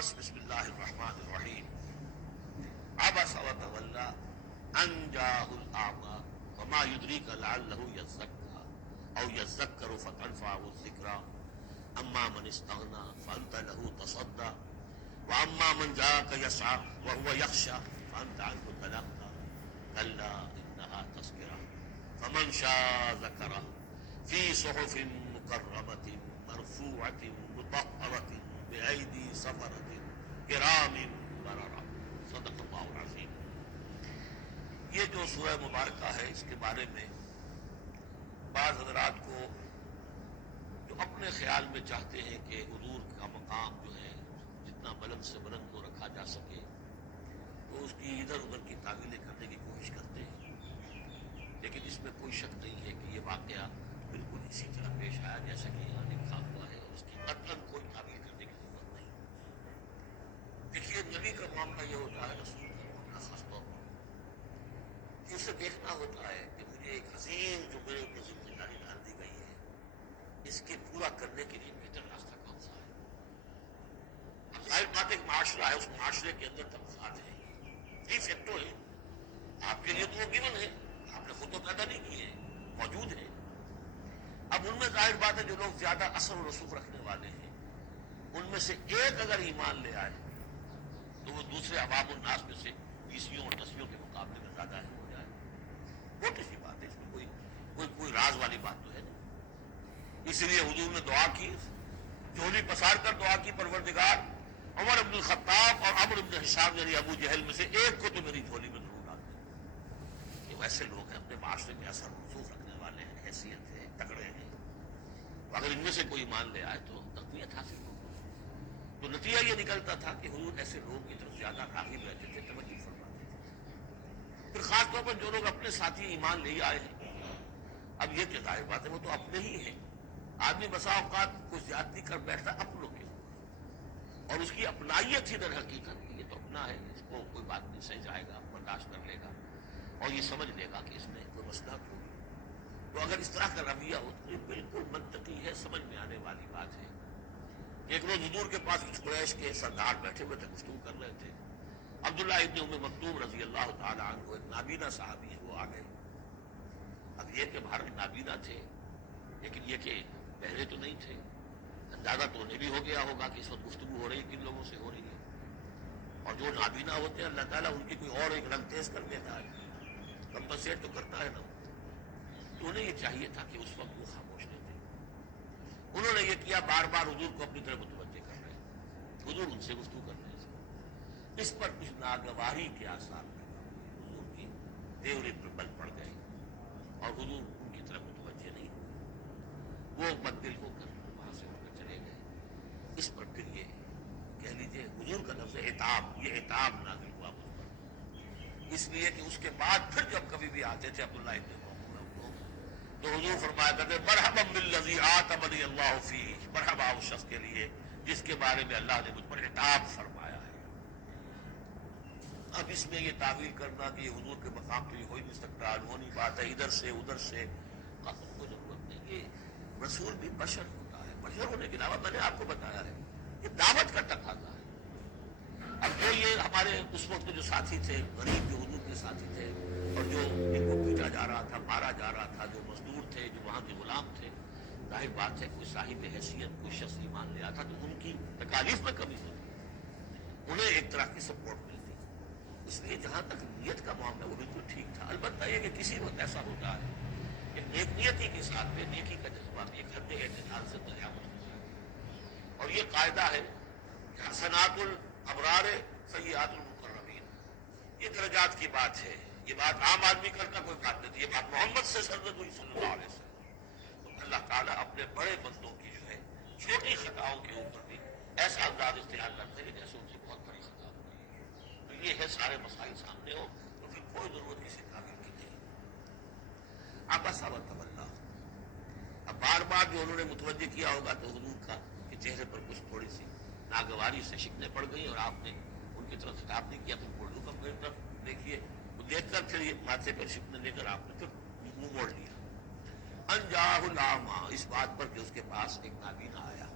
الناس بسم اللہ الرحمن الرحیم عبس وتولى ان جاءه الاعمى وما يدريك لعله يزكى او يذكر فتنفعه الذكرى اما من استغنى فانت له تصدى واما من جاءك يسعى وهو يخشى فانت عنه تلقى كلا انها تذكرة فمن شاء ذكره في صحف مكرمة مرفوعة مطهرة بأيدي سفرة کرام بررہ صدق اللہ العظیم۔ یہ جو سورہ مبارکہ ہے اس کے بارے میں بعض حضرات کو جو اپنے خیال میں چاہتے ہیں کہ حضور کا مقام جو ہے جتنا بلند سے بلند کو رکھا جا سکے تو اس کی ادھر ادھر کی تعویلیں کرنے کی کوشش کرتے ہیں، لیکن اس میں کوئی شک نہیں ہے کہ یہ واقعہ بالکل اسی طرح پیش آیا جیسا کہ یہاں لکھا ہوا ہے اور اس کی قطعاً کوئی تعویل کرنے کی ضرورت نہیں۔ دیکھیے نبی کا معاملہ یہ ہوتا ہے، رسول کا معاملہ خاص طور پر کہ اسے دیکھنا ہوتا ہے کہ مجھے ایک عظیم جو میرے اوپر ذمہ داری ڈال دی گئی ہے اس کے پورا کرنے کے لیے بہتر راستہ کون سا ہے۔ اب ظاہر بات ایک معاشرہ ہے، اس معاشرے کے اندر طبقات ہیں، یہ فیکٹو ہے، آپ کے لیے تو وہ گیون ہے، آپ نے خود تو پیدا نہیں کیے ہیں، موجود ہیں۔ اب ان میں ظاہر بات ہے جو لوگ زیادہ اثر و رسوخ رکھنے والے ہیں ان میں سے ایک اگر ایمان لے آئے تو وہ دوسرے عوام الناس میں سے 20 اور 10 کے مقابلے میں زیادہ اہم ہو جائے۔ موٹی سی بات ہے، اس میں کوئی راز والی بات تو ہے نہیں۔ اسی لیے حضور نے دعا کی، جھولی پسار کر دعا کی، پروردگار عمر بن الخطاب اور عمرو بن ہشام یعنی ابو جہل میں سے ایک کو تو میری جھولی میں ضرور ڈال دیں۔ یہ ایسے لوگ ہیں اپنے معاشرے میں اثر و رسوخ رکھنے والے ہیں، حیثیت ہے، تکڑے ہیں، اگر ان میں سے کوئی ایمان لے آئے تو تقویت حاصل ہو۔ تو نتیجہ یہ نکلتا تھا کہ حضور ایسے لوگوں کی طرف زیادہ راغب رہتے تھے، توجہ فرماتے تھے۔ پھر خاص طور پر جو لوگ اپنے ساتھی ایمان لے آئے ہیں، اب یہ کہ ظاہر بات ہے وہ تو اپنے ہی ہیں، آدمی بسا اوقات کوئی زیادتی کر بیٹھتا اپنوں کے اوپر، اور اس کی اپنائیت ہی در حقیقت یہ تو اپنا ہے، اس کو کوئی بات نہیں سہ جائے گا، برداشت کر لے گا اور یہ سمجھ لے گا کہ اس میں کوئی مصلحت ہوگی۔ تو اگر اس طرح کا رویہ ہو تو یہ بالکل منطقی ہے، سمجھ میں آنے والی بات ہے۔ ایک روز حضور کے پاس کچھ قریش کے سردار بیٹھے ہوئے تھے، گفتگو کر رہے تھے۔ عبداللہ ابن ام مکتوم رضی اللہ تعالی عنہ ایک نابینا صحابی ہے، وہ آ گئے۔ اب یہ کہ بھارت نابینا تھے، لیکن یہ کہ پہلے تو نہیں تھے، اندازہ تو انہیں بھی ہو گیا ہوگا کہ اس وقت گفتگو ہو رہی ہے، کن لوگوں سے ہو رہی ہے۔ اور جو نابینا ہوتے ہیں اللہ تعالیٰ ان کی کوئی اور ایک رنگ تیز کر دیتا ہے، کمپنسیٹ تو کرتا ہے نا۔ تو انہیں یہ چاہیے تھا کہ اس وقت وہ خاموش رہتے۔ انہوں نے یہ کیا، بار بار حضور کو اپنی طرف متوجہ کر رہے ہیں، حضور ان سے گفتگو کر رہے ہیں۔ اس پر کچھ ناگواری کے آثار پیدا ہوئے، حضور کی دیوری پر بل پڑ گئے اور حضور ان کی طرف متوجہ نہیں ہوئے، وہ بددل ہو کر وہاں سے اٹھ کر چلے گئے۔ اس پر پھر یہ کہہ لیجیے حضور کا لفظ عتاب، یہ عتاب نازل ہوا مجھ پر، اس لیے کہ اس کے بعد پھر جب کبھی بھی آتے تھے عبداللہ ابن تو حضور فرمایا کرتے مرحبا بالذی آتمنی اللہ فیہ، مرحبا اس شخص کے لیے جس کے بارے میں اللہ نے مجھ پر عتاب فرمایا ہے۔ اب اس میں یہ تعویل کرنا کہ یہ حضور کے مقام پہ ہو ہی نہیں سکتا، انہونی بات ہے، ادھر سے ادھر سے، قسم کو ضرورت نہیں۔ یہ رسول بھی بشر ہوتا ہے، بشر ہونے کے علاوہ میں نے آپ کو بتایا ہے یہ دعوت کا تقاضا ہے۔ اب جو یہ ہمارے اس وقت جو ساتھی تھے، غریب جو حضور کے ساتھی تھے اور جو ان کو پیٹا جا رہا تھا، مارا جا رہا تھا، جو مزدور تھے، جو وہاں کے غلام تھے، ظاہر بات ہے کوئی صاحب حیثیت کوئی شخص ایمان لے آتا تو ان کی تکالیف میں کمی ہوتی، انہیں ایک طرح کی سپورٹ ملتی۔ اس لیے جہاں تک نیت کا معاملہ وہ بالکل ٹھیک تھا۔ البتہ یہ کہ کسی وقت ایسا ہوتا ہے کہ نیک نیتی کے ساتھ میں نیکی کا جذبہ بھی ایک حد اعتدال سے دریافت ہوتا ہے، اور یہ قاعدہ ہے کہ حسنات الابرار سیئات المقربین، یہ درجات کی بات ہے، یہ بات عام آدمی کرتا کوئی بات نہیں، یہ بات محمد سے سرزد ہوئی صلی اللہ علیہ وسلم۔ تو اللہ تعالیٰ اپنے بڑے بندوں کی جو ہے چھوٹی خطاؤں کے اوپر بھی ایسا انداز اختیار کرتے ہیں جیسے ان سے بہت بڑی خطا ہوتی ہے۔ تو یہ ہے سارے مسائل سامنے ہو تو پھر کوئی ضرورت کسی تعبیر کی نہیں۔ عبس وتولی، اب بار بار جو انہوں نے متوجہ کیا ہوگا تو حضور کا کہ چہرے پر کچھ تھوڑی سی ناگواری سے شکنیں پڑ گئی اور آپ نے ان کی طرف خطاب نہیں کیا، پھر بول دوں میری طرف دیکھیے، تو دیکھ کر پھر یہ ماتھے پر شکنیں لے کر آپ نے پھر منہ موڑ لیا۔ ان جاءہ الاعمی، اس بات پر کہ اس کے پاس ایک نابینا آیا،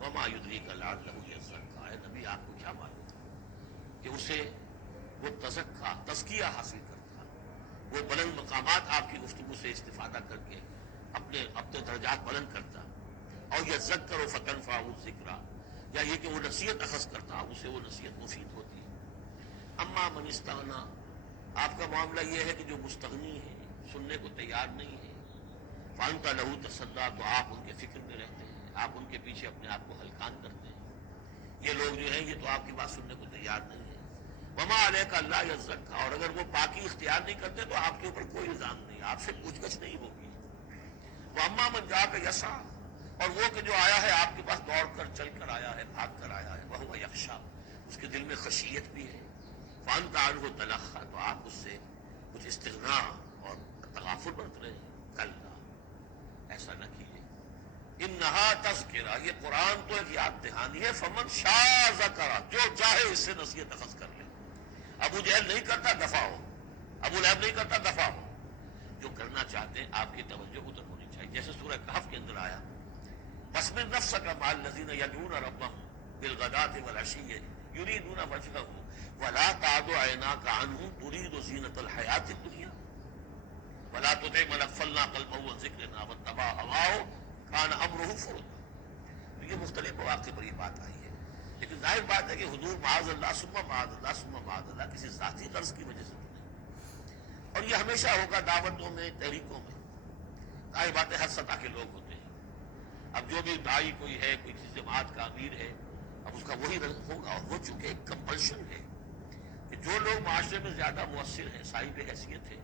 وما یدریک لعلہ یزکیٰ، اے نبی ابھی آپ کو کیا معلوم کہ اسے وہ تزکیہ حاصل کرتا، وہ بلند مقامات آپ کی گفتگو سے استفادہ کر کے اپنے درجات بلند کرتا، اور یذکر فتنفعہ الذکریٰ، یا یہ کہ وہ نصیحت اخذ کرتا، اسے وہ نصیحت مفید ہوتی ہے۔ اما من استغنی، آپ کا معاملہ یہ ہے کہ جو مستغنی ہے، سننے کو تیار نہیں ہے، فانت لہ تصدیٰ، تو آپ ان کے فکر میں رہتے ہیں، آپ ان کے پیچھے اپنے آپ کو ہلکان کرتے ہیں۔ یہ لوگ جو ہیں یہ تو آپ کی بات سننے کو تیار نہیں ہے۔ وما علیک اللہ یزکیٰ، اور اگر وہ پاکی اختیار نہیں کرتے تو آپ کے اوپر کوئی الزام نہیں، آپ سے پوچھ گچھ نہیں ہوگی۔ واما من جاءک یسعیٰ، اور وہ کہ جو آیا ہے آپ کے پاس دوڑ کر، چل کر آیا ہے، بھاگ کر آیا ہے، وہو یخشیٰ، اس کے دل میں خشیت بھی ہے، فانت عنہ تلہیٰ، تو آپ اس سے کچھ استغنا اور تغافل برت رہے ہیں۔ کلا، ایسا نہ کیجیے، انہا تذکرہ، یہ قرآن تو ایک یاد دہانی ہے، فمن شاء ذکرہ، جو چاہے اس سے نصیحت اخذ کر لے۔ ابو جہل نہیں کرتا، دفع ہو، ابو لہب نہیں کرتا، دفع ہو۔ جو کرنا چاہتے ہیں آپ کی توجہ ادھر ہونی چاہیے، جیسے سورہ کہف کے اندر آیا، وَاصْبِرْ نَفْسَكَ مَعَ الَّذِينَ يَدْعُونَ رَبَّهُمْ بِالْغَدَاةِ وَالْعَشِيِّ يُرِيدُونَ وَجْهَهُ وَلَا تَعْدُ عَيْنَاكَ عَنْهُمْ تُرِيدُ زِينَةَ الْحَيَاةِ الدُّنْيَا وَلَا تُطِعْ مَنْ أَغْفَلْنَا قَلْبَهُ عَنْ ذِكْرِنَا وَاتَّبَعَ هَوَاهُ كَانَ أَمْرُهُ فُرُطًا۔ یہ مختلف مواقع پر یہ بات آئی ہے، لیکن ظاہر بات ہے کہ حضور معاذ اللہ ثم معاذ اللہ ثم معاذ اللہ کسی ذاتی غرض کی وجہ سے نہیں، اور یہ ہمیشہ ہوگا دعوتوں میں، تحریکوں میں۔ ظاہر بات ہے ہر سطح کے لوگ ہوتے ہیں، اب جو بھی داعی کوئی ہے، کوئی کسی جماعت کا امیر ہے، اب اس کا وہی رنگ ہوگا، اور وہ چونکہ ایک کمپلشن ہے کہ جو لوگ معاشرے میں زیادہ مؤثر ہیں، صاحب حیثیت ہیں،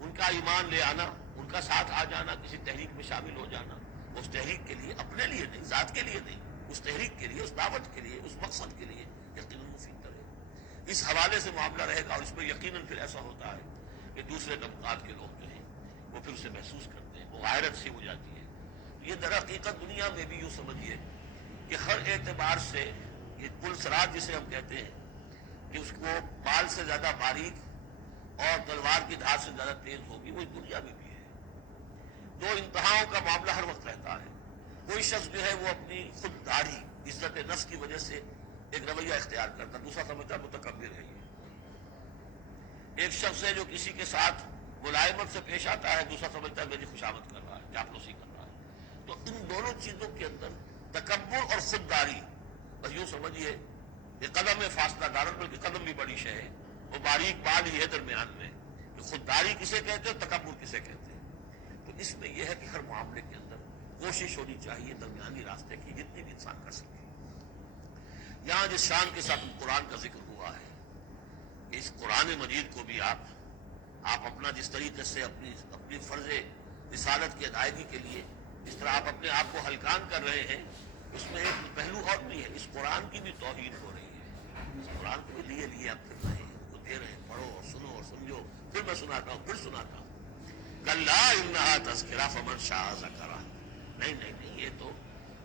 ان کا ایمان لے آنا، ان کا ساتھ آ جانا، کسی تحریک میں شامل ہو جانا، اس تحریک کے لیے، اپنے لیے نہیں، ذات کے لیے نہیں، اس تحریک کے لیے، اس دعوت کے لیے، اس مقصد کے لیے یقیناً مفید رہے، اس حوالے سے معاملہ رہے گا، اور اس میں یقیناً پھر ایسا ہوتا ہے کہ دوسرے طبقات کے لوگ جو ہیں وہ پھر اسے محسوس کرتے ہیں، وہ غیرت سی ہو جاتی ہے۔ یہ در حقیقت دنیا میں بھی یوں سمجھیے کہ ہر اعتبار سے یہ پل سرات جسے ہم کہتے ہیں کہ اس کو بال سے زیادہ باریک اور تلوار کی دھار سے زیادہ تیز ہوگی، وہ دنیا میں بھی ہے۔ دو انتہاؤں کا معاملہ ہر وقت رہتا ہے۔ کوئی شخص جو ہے وہ اپنی خودداری، عزت نفس کی وجہ سے ایک رویہ اختیار کرتا، دوسرا سمجھتا متکبر ہے۔ یہ ایک شخص ہے جو کسی کے ساتھ ملائمت سے پیش آتا ہے، دوسرا سمجھتا ہے میری خوشامد کر رہا ہے، چاپلوسی کر رہا ہے۔ تو ان دونوں چیزوں کے اندر تکبر اور خودداری، بس یوں سمجھیے کہ قدم میں فاصلہ دارن، بلکہ قدم بھی بڑی شے ہے، وہ باریک بال ہی ہے درمیان میں کہ خودداری کسے کہتے ہیں اور تکبر کسے کہتے ہیں۔ تو اس میں یہ ہے کہ ہر معاملے کے اندر کوشش ہونی چاہیے درمیانی راستے کی، جتنی بھی انسان کر سکے۔ یہاں جس شان کے ساتھ قرآن کا ذکر ہوا ہے، اس قرآن مجید کو بھی آپ اپنا جس طریقے سے اپنی فرض رسالت کی ادائیگی کے لیے جس طرح آپ اپنے آپ کو ہلکان کر رہے ہیں، اس میں ایک پہلو اور بھی ہے، اس قرآن کی بھی توہین ہو رہی ہے۔ اس قرآن کو لیے آپ پھر رہے ہیں، وہ دے رہے ہیں، پڑھو اور سنو اور سمجھو، پھر میں سناتا ہوں، پھر سناتا ہوں۔ کلا انہا تذکرہ فمن شاء ذکرہ، نہیں، یہ تو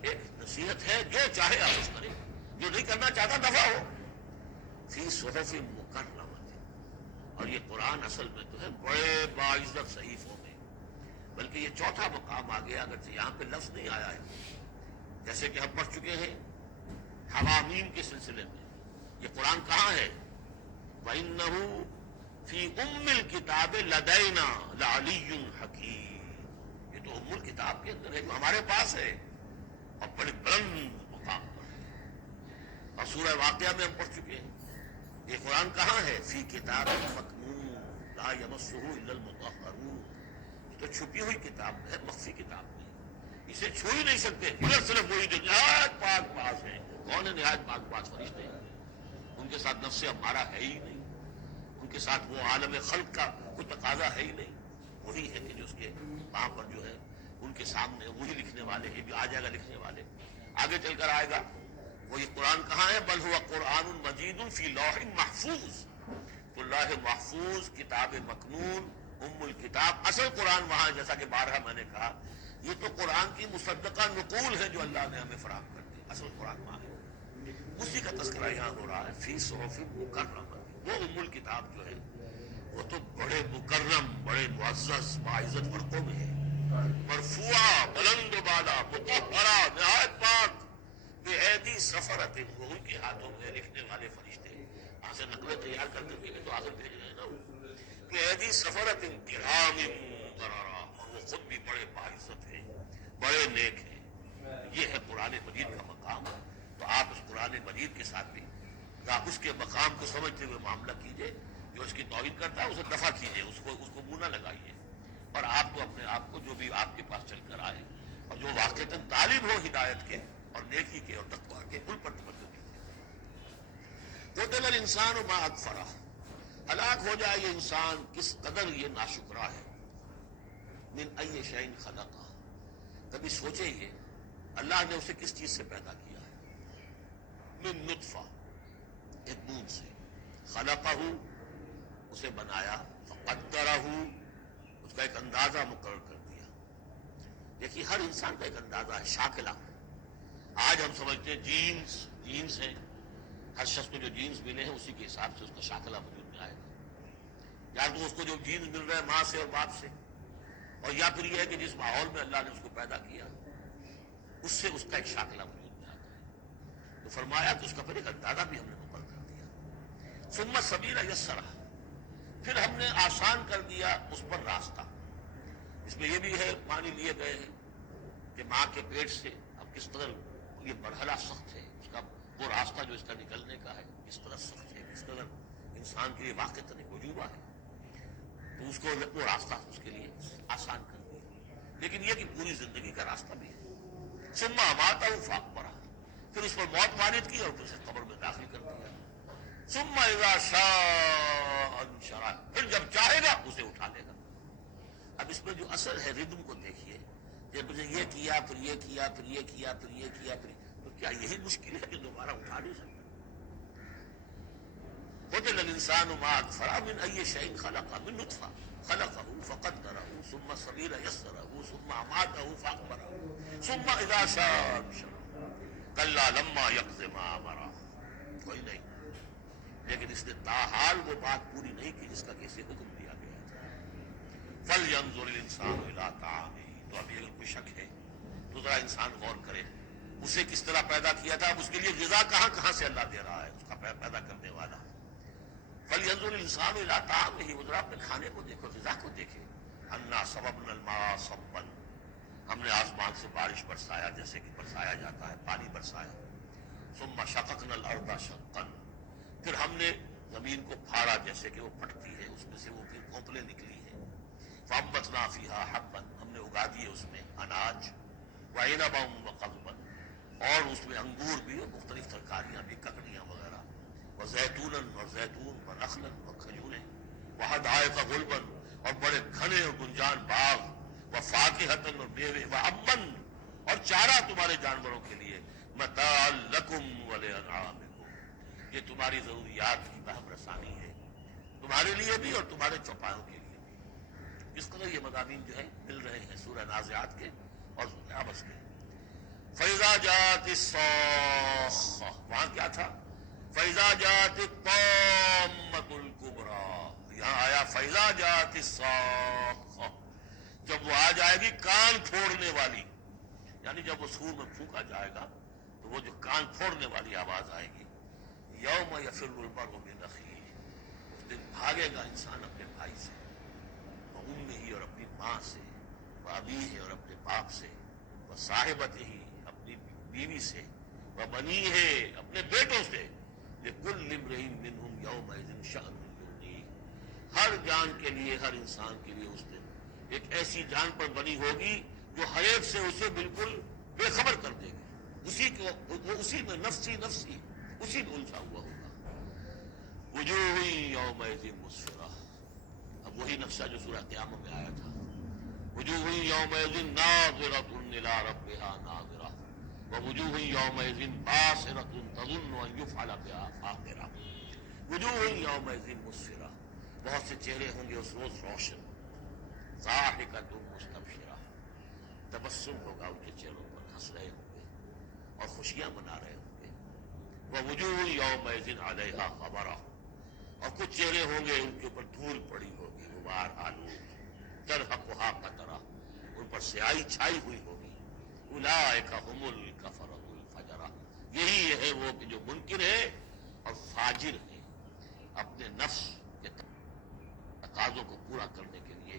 ایک نصیحت ہے، جو چاہے آپ اس کریں، جو نہیں کرنا چاہتا دفع ہو۔ فی صحف مکرمۃ، اور یہ قرآن اصل میں تو ہے بڑے باعزت صحیفوں میں، بلکہ یہ چوتھا مقام آ گیا، اگرچہ یہاں پہ لفظ نہیں آیا ہے، جیسے کہ ہم پڑھ چکے ہیں حوامیم کے سلسلے میں۔ یہ قرآن کہاں ہے؟ وَإِنَّهُ فِي أُمِّ الْكِتَابِ لَدَيْنَا لَعَلِيٌّ حَكِيمٌ، یہ تو ام الکتاب کے اندر ہے، جو ہمارے پاس ہے، اور بڑے بلند مقام پر ہے۔ اور سورہ واقعہ میں ہم پڑھ چکے ہیں، یہ قرآن کہاں ہے؟ فی کتاب مکنون لا یمسہ الا المطہرون، یہ تو چھپی ہوئی کتاب ہے، مخفی کتاب نہیں، اسے چھو ہی نہیں سکتے مگر صرف وہی جو نہایت پاک باز ہے۔ کون ہے نہایت پاک باز؟ فرشتے ہیں، ان کے ساتھ نفس امارہ ہے ہی نہیں، ان کے ساتھ وہ عالم خلق کا کوئی تقاضا ہے ہی نہیں، وہی ہے کہ جو اس کے وہاں پر جو ہے ان کے سامنے وہی لکھنے والے ہیں، بھی آ جائے گا لکھنے والے، آگے چل کر آئے گا۔ وہ یہ قرآن کہاں ہے؟ بل ہوا قرآن مجید فی لوح محفوظ، تو لوح محفوظ، کتاب مکنون، ام الکتاب، اصل قرآن وہاں، جیسا کہ بارہا میں نے کہا، یہ تو قرآن کی مصدقہ نقول ہے جو اللہ نے ہمیں فراہم کر دی، اصل قرآن وہاں ہے، اسی کا تذکرہ یہاں ہو رہا ہے، فی صحف مکرمۃ۔ وہ ام الکتاب جو ہے وہ تو بڑے مکرم، بڑے معزز باعزت ورقوں میں ہے، مرفوعہ، بلند و بالا، مطہرہ، نہایت پاک، کہ ایدی سفرت، وہ ان کے ہاتھوں میں لکھنے والے فرشتے وہاں سے نقلیں تیار کر کر کے تو آخر بھیج رہے ہیں نا وہ، کہ ایدی سفرت کرام بررا، اور وہ خود بھی بڑے باعزت ہیں، بڑے نیک ہیں. یہ ہے قرآن مجید کا مقام. تو آپ اس قرآن مجید کے ساتھ بھی اس کے مقام کو سمجھتے ہوئے معاملہ کیجئے. جو اس کی توہین کرتا ہے اسے دفع کیجئے، اس کو منہ نہ لگائیے. اور آپ کو اپنے آپ کو جو بھی آپ کے پاس چل کر آئے اور جو واقعتاً طالب ہو ہدایت کے اور نیکی کے اور تقویٰ کے، ان پر توجہ کیجیے. قتل الانسان ما اکفرہ، ہلاک ہو جائے یہ انسان کس قدر یہ ناشکرا ہے. من ای شیء خلقہ، کبھی سوچے یہ اللہ نے اسے کس چیز سے پیدا کیا ہے. من نطفہ، ایک بوند سے. خلقہ، اسے بنایا. فقدرہ، اس کا ایک اندازہ مقرر کر دیا. دیکھیے ہر انسان کا ایک اندازہ ہے، شاکلہ. آج ہم سمجھتے ہیں جینز ہیں، ہر شخص کو جو جینز ملے ہیں اسی کے حساب سے اس کا شاکلہ وجود میں آئے گا. یا تو اس کو جو جینز مل رہا ہے ماں سے اور باپ سے، اور یا پھر یہ ہے کہ جس ماحول میں اللہ نے اس کو پیدا کیا اس سے اس کا ایک شاکلہ وجود میں آتا ہے. تو فرمایا کہ اس کا پھر ایک اندازہ بھی ہم نے مقرر کر دیا. ثم السبیل یسرہ، پھر ہم نے آسان کر دیا اس پر راستہ. اس میں یہ بھی ہے، معنی لیے گئے ہیں کہ ماں کے پیٹ سے اب کس قدر یہ مرحلہ سخت ہے، اس کا وہ راستہ جو اس کا نکلنے کا ہے کس قدر سخت ہے، کس قدر انسان کے لیے واقعتاً ایک وجوبہ ہے. تو اس کو وہ راستہ اس کے لیے آسان کر دیا. لیکن یہ کہ پوری زندگی کا راستہ بھی ہے. ثم اماتہ فاقبرہ، پھر اس پر موت وارد کی اور پھر اسے قبر میں داخل کر دیا. ثم اذا شاء انشرہ، پھر جب چاہے گا اسے اٹھا لے گا. اب اس میں جو اثر ہے ردم کو دیکھیے، جب مجھے یہ کیا پھر یہ کیا پھر یہ کیا پھر یہ کیا پھر، تو کیا یہی مشکل ہے کہ دوبارہ اٹھا نہیں سکتا. قتل الانسان ما اکفرہ من ای شیء خلقہ من نطفہ خلقہ فقدرہ ثم السبیل یسرہ ثم اماتہ فاقبرہ ثم اذا شاء انشرہ کلا لما یقض ما امرہ. کوئی نہیں، لیکن اس نے تاحال وہ بات پوری نہیں کی جس کا کسی حکم دیا گیا تھا. فَلْيَنظُرِ الْإِنسَانُ إِلَىٰ طَعَامِهِ، تو ابھی اگر کوئی شک ہے تو ذرا انسان غور کرے اسے کس طرح پیدا کیا تھا. اب اس کے لیے غذا کہاں سے اللہ دے رہا ہے، اس کا پیدا کرنے والا. فَلْيَنظُرِ الْإِنسَانُ إِلَىٰ طَعَامِهِ، وہ ذرا اپنے کھانے کو دیکھو، غذا کو دیکھے. أَنَّا صَبَبْنَا الْمَاءَ صَبًّا، ہم نے آسمان سے بارش برسایا جیسے کہ برسایا جاتا ہے، پانی برسایا. ثُمَّ شَقَقْنَا الْأَرْضَ شَقًّا، پھر ہم نے زمین کو پھاڑا جیسے کہ وہ پھٹتی ہے، اس میں سے وہ پھر کھوپڑیں نکلی ہیں. فَأَنبَتْنَا فِيهَا حَبًّا، ہم نے اگا دیے اس میں اناج. وَعِنَبًا وَقَضْبًا، اور اس میں انگور بھی اور مختلف ترکاریاں بھی، ککڑیاں وغیرہ. وَزَيْتُونًا، اور زیتون، وَنَخْلًا، اور کھجوریں. وَحَدَائِقَ غُلْبًا، اور بڑے گھنے اور گنجان باغ. وَفَاكِهَةً، اور میوے. وَأَنْعَامًا، اور چارہ تمہارے جانوروں کے لیے. مَتَاعًا لَكُمْ وَلِأَنْعَامِكُمْ، یہ تمہاری ضروریات کی بہم رسانی ہے، تمہارے لیے بھی اور تمہارے چوپایوں کے لیے بھی. اس قدر یہ مضامین جو ہیں مل رہے ہیں سورہ نازعات کے اور سورہ عبس کے. فَإِذَا جَاءَتِ الصَّاخَّةُ، وہاں کیا تھا؟ فَإِذَا جَاءَتِ الطَّامَّةُ الْكُبْرىٰ، یہاں آیا فَإِذَا جَاءَتِ الصَّاخَّةُ، جب وہ آ جائے گی کان پھوڑنے والی. یعنی جب وہ سور میں پھونکا جائے گا تو وہ جو کان پھوڑنے والی آواز آئے گی. یوم یفر المرء من اخیہ، اس دن بھاگے گا انسان اپنے بھائی سے. وامہ، اور اپنی ماں سے. وابیہ، اور اپنے باپ سے. وصاحبتہ، اپنی بیوی سے. وبنیہ، اپنے بیٹوں سے. لکل امرئ منہم یومئذ شأن یغنیہ، ہر جان کے لیے، ہر انسان کے لیے اس دن ایک ایسی جان پر بنی ہوگی جو ہر ایک سے اسے بالکل بے خبر کر دے گی. اسی میں نفسی اسی میں الجھا ہوا ہوگا. وجوہ یومئذ مسفرہ، اب وہی نقشہ جو سورہ قیامہ میں آیا تھا. وجوہ یومئذ ناظرۃ الی ربها ناظرہ، ووجوہ یومئذ باسرۃ تظن ان یفعل بها فاقرہ. وجوہ یومئذ مسفرہ، بہت سے چہرے ہوں گے اس روز روشن. ضاحکۃ مستبشرہ، تبسم ہوگا ان کے چہروں پر، ہنس رہے ہوں گے اور خوشیاں منا رہے ہوں گے. ووجوہ یومئذ علیہا غبرہ، اور کچھ چہرے ہوں گے ان کے اوپر دھول پڑی ہوگی، غبار آلود. ترہقھا قترہ، ان پر سیاہی چھائی ہوئی ہوگی. اولئک ھم الکفرۃ الفجرہ، یہی ہے وہ کہ جو منکر ہے اور فاجر ہے، اپنے نفس کے تقاضوں کو پورا کرنے کے لیے